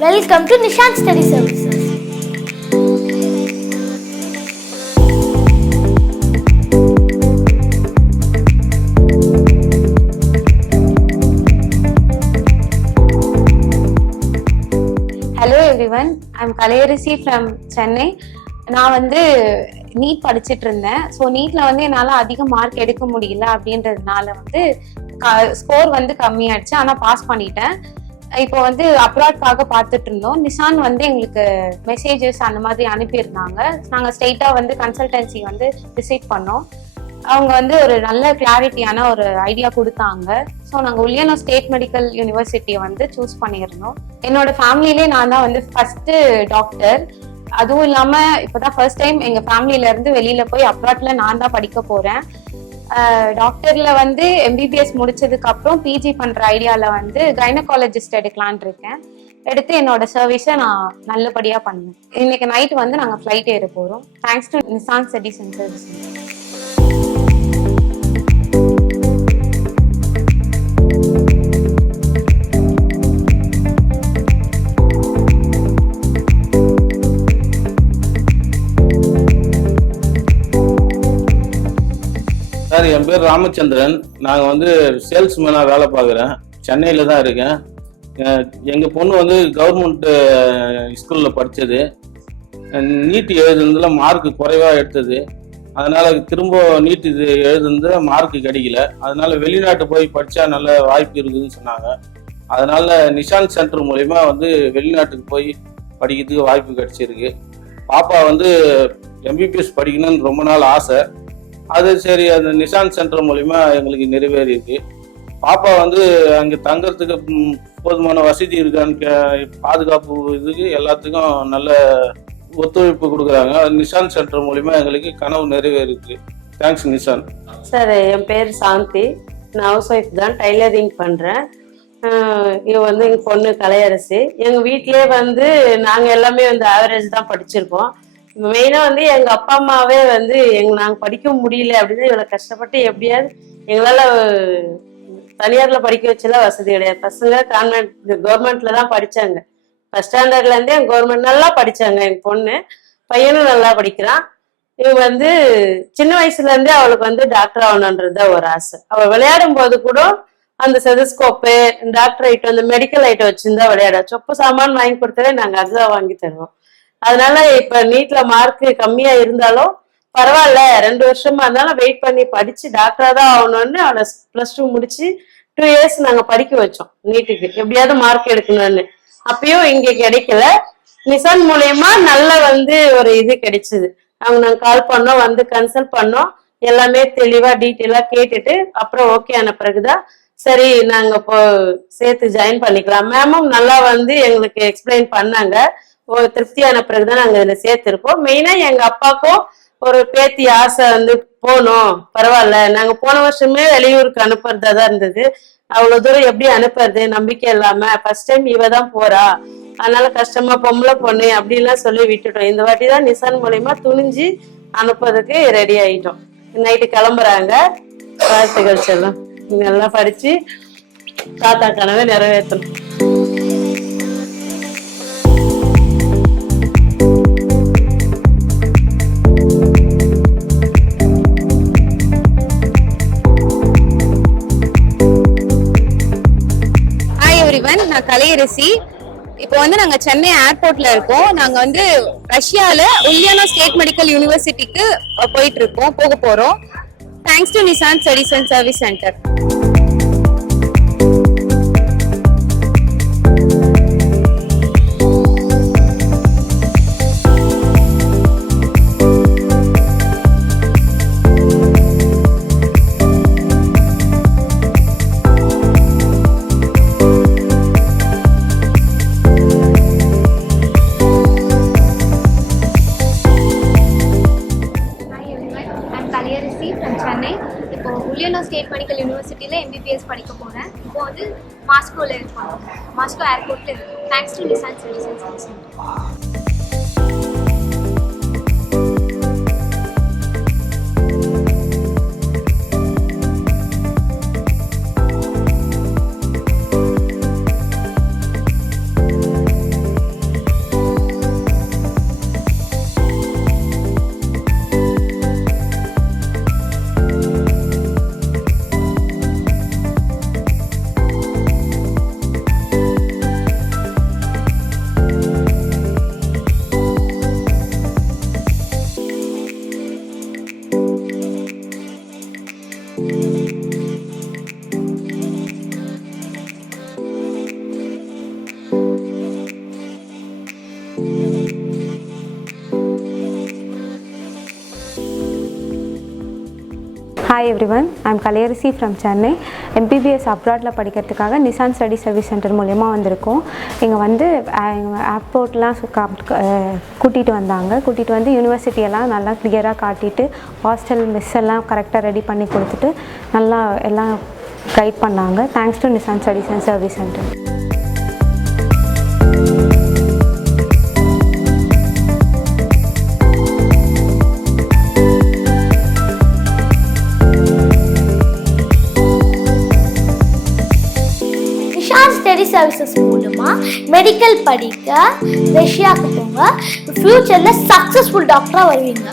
Welcome to Nishan Study Services. Hello everyone, I'm Kalayarisi from Chennai. நான் வந்து NEET படிச்சுட்டு இருந்தேன். ஸோ நீட்ல வந்து என்னால் அதிக மார்க் எடுக்க முடியல அப்படின்றதுனால வந்து ஸ்கோர் வந்து கம்மியாயிடுச்சு. ஆனால் பாஸ் பண்ணிட்டேன். இப்போ வந்து அப்ராட்காக பார்த்துட்டு இருந்தோம். நிஷான் வந்து எங்களுக்கு மெசேஜஸ் அந்த மாதிரி அனுப்பியிருந்தாங்க. நாங்கள் ஸ்ட்ரெயிட்டாக வந்து கன்சல்டன்சி வந்து விசிட் பண்ணோம். அவங்க வந்து ஒரு நல்ல கிளாரிட்டியான ஒரு ஐடியா கொடுத்தாங்க. ஸோ நாங்கள் உல்லியனோ ஸ்டேட் மெடிக்கல் யூனிவர்சிட்டியை வந்து சூஸ் பண்ணியிருந்தோம். என்னோட ஃபேமிலியிலே நான் தான் வந்து ஃபர்ஸ்ட் டாக்டர். அதுவும் இல்லாம இப்பதான் ஃபர்ஸ்ட் டைம் எங்க ஃபேமிலில இருந்து வெளியில போய் அப்ராட்ல நான் தான் படிக்க போறேன். டாக்டர்ல வந்து எம்பிபிஎஸ் முடிச்சதுக்கு அப்புறம் பிஜி பண்ற ஐடியால வந்து கைனகாலஜிஸ்ட் எடுக்கலான் இருக்கேன். எடுத்து என்னோட சர்வீஸை நான் நல்லபடியா பண்ணுவேன். இன்னைக்கு நைட் வந்து நாங்க ஃபிளைட் ஏற போறோம். தேங்க்ஸ் டு நிசான் செடிசன் சர்வீஸ். சார், என் பேர் ராமச்சந்திரன். நாங்கள் வந்து சேல்ஸ்மேனாக வேலை பார்க்குறேன். சென்னையில் தான் இருக்கேன். எங்கள் பொண்ணு வந்து கவர்மெண்ட்டு ஸ்கூலில் படித்தது. நீட் எழுதுனதில் மார்க் குறைவாக எடுத்தது. அதனால் திரும்ப நீட் இது எழுதுனது மார்க் கிடைக்கல. அதனால் வெளிநாட்டு போய் படித்தா நல்ல வாய்ப்பு இருக்குதுன்னு சொன்னாங்க. அதனால் நிஷான் சென்டர் மூலிமா வந்து வெளிநாட்டுக்கு போய் படிக்கிறதுக்கு வாய்ப்பு கிடைச்சிருக்கு. பாப்பா வந்து எம்பிபிஎஸ் படிக்கணும்னு ரொம்ப நாள் ஆசை. அது சரி, அந்த நிஷான் சென்டர் மூலிமா எங்களுக்கு நிறைவேறியிருக்கு. பாப்பா வந்து அங்கே தங்கறதுக்கு போதுமான வசதி இருக்கான்னு பாதுகாப்பு இதுக்கு எல்லாத்துக்கும் நல்ல ஒத்துழைப்பு கொடுக்குறாங்க. நிஷான் சென்டர் மூலிமா எங்களுக்கு கனவு நிறைவேறிருக்கு. தேங்க்ஸ் நிஷான். சார், என் பேர் சாந்தி. நான் ஹவுஸ் ஒய்ஃப் தான், டைலரிங் பண்ணுறேன். இவ வந்து எங்கள் பொண்ணு கலையரசி. எங்கள் வீட்டிலே வந்து நாங்கள் எல்லாமே வந்து ஆவரேஜ் தான் படிச்சிருக்கோம். மெயினாக வந்து எங்கள் அப்பா அம்மாவே வந்து நாங்கள் படிக்க முடியல அப்படின்னு இவ்வளோ கஷ்டப்பட்டு எப்படியாவது எங்களால் தனியாரில் படிக்க வச்சலாம் வசதி கிடையாது. பசங்க கான்வென்ட் கவர்மெண்ட்ல தான் படித்தாங்க. ஃபர்ஸ்ட் ஸ்டாண்டர்ட்லேருந்தே கவர்மெண்ட் நல்லா படித்தாங்க. எங்கள் பொண்ணு பையனும் நல்லா படிக்கிறான். இவங்க வந்து சின்ன வயசுலேருந்தே அவளுக்கு வந்து டாக்டர் ஆகணுன்றது தான் ஒரு ஆசை. அவள் விளையாடும் போது கூட அந்த செதஸ்கோப்பு, டாக்டர் ஐட்டம், அந்த மெடிக்கல் ஐட்டம் வச்சுருந்தா விளையாட. சொப்பு சாமான் வாங்கி கொடுத்தாலே நாங்கள் அதுதான் வாங்கி தருவோம். அதனால இப்ப நீட்ல மார்க் கம்மியா இருந்தாலும் பரவாயில்ல, 2 வருஷமா இருந்தாலும் வெயிட் பண்ணி படிச்சு டாக்டரா தான் ஆகணும்னு அவளை +2 முடிச்சு 2 இயர்ஸ் நாங்க படிக்க வச்சோம். நீட்டுக்கு எப்படியாவது மார்க் எடுக்கணும்னு. அப்பயும் இங்க கிடைக்கல. நிசான் மூலியமா நல்ல வந்து ஒரு இது கிடைச்சது. அவங்க நாங்க கால் பண்ணோம், வந்து கன்சல்ட் பண்ணோம், எல்லாமே தெளிவா டீட்டெயிலா கேட்டுட்டு அப்புறம் ஓகே ஆன பிறகுதான் சரி நாங்க இப்போ சேர்த்து ஜாயின் பண்ணிக்கலாம். மேமும் நல்லா வந்து எங்களுக்கு எக்ஸ்பிளைன் பண்ணாங்க. திருப்தியான பிறகுதான் நாங்க இதுல சேர்த்திருக்கோம். மெயினா எங்க அப்பாவுக்கும் ஒரு பேத்தி ஆசை வந்து போனோம், பரவாயில்ல. நாங்க போன வருஷமே வெளியூருக்கு அனுப்புறதா தான் இருந்தது. அவ்வளவு தூரம் எப்படி அனுப்புறது நம்பிக்கை இல்லாம ஃபர்ஸ்ட் டைம் இவ தான் போறா, அதனால கஷ்டமா பொம்பளை பொண்ணு அப்படின்லாம் சொல்லி விட்டுட்டோம். இந்த வாட்டி தான் நிசான் மூலியமா துணிஞ்சு அனுப்புறதுக்கு ரெடி ஆயிட்டோம். நைட்டு கிளம்புறாங்க. வாழ்த்துக்கள் செல்லம். நல்லா படிச்சு தாத்தா கனவை நிறைவேற்றணும். நான் கலையரசி. இப்போ வந்து நாங்க சென்னை ஏர்போர்ட்ல இருக்கோம். நாங்க வந்து ரஷ்யால உல்லியானோ ஸ்டேட் மெடிக்கல் யூனிவர்சிட்டிக்கு போக போறோம். தேங்க்ஸ் டு நிசான் செடிசன் சர்வீஸ் சென்டர். இப்போ உல்லியனோ ஸ்டேட் மெடிக்கல் யூனிவர்சிட்டியில் எம்பிபிஎஸ் படிக்க போகிறேன். இப்போ வந்து மாஸ்கோவில் இருக்கோம், மாஸ்கோ ஏர்போர்ட்டில் இருக்கோம். தேங்க்ஸ் டு நிசான் செடிசன் service. Hi everyone, I'm Kalayarisi from Chennai. MBBS அப்ராடில் படிக்கிறதுக்காக நிசான் ஸ்டடி சர்வீஸ் சென்டர் மூலயமா வந்திருக்கோம். இங்கே வந்து எங்கள் ஏர்போர்ட்லாம் கூட்டிகிட்டு வந்து யூனிவர்சிட்டியெல்லாம் நல்லா கிளியராக காட்டிட்டு ஹாஸ்டல் மெஸ் எல்லாம் கரெக்டாக ரெடி பண்ணி கொடுத்துட்டு நல்லா எல்லாம் கைட் பண்ணாங்க. Thanks to Nissan studies and service centre. Study services மூலமா மெடிக்கல் படிக்க ரஷ்யாவுக்கு போங்க. ஃபியூச்சர்ல சக்சஸ்ஃபுல் டாக்டரா வருவீங்க.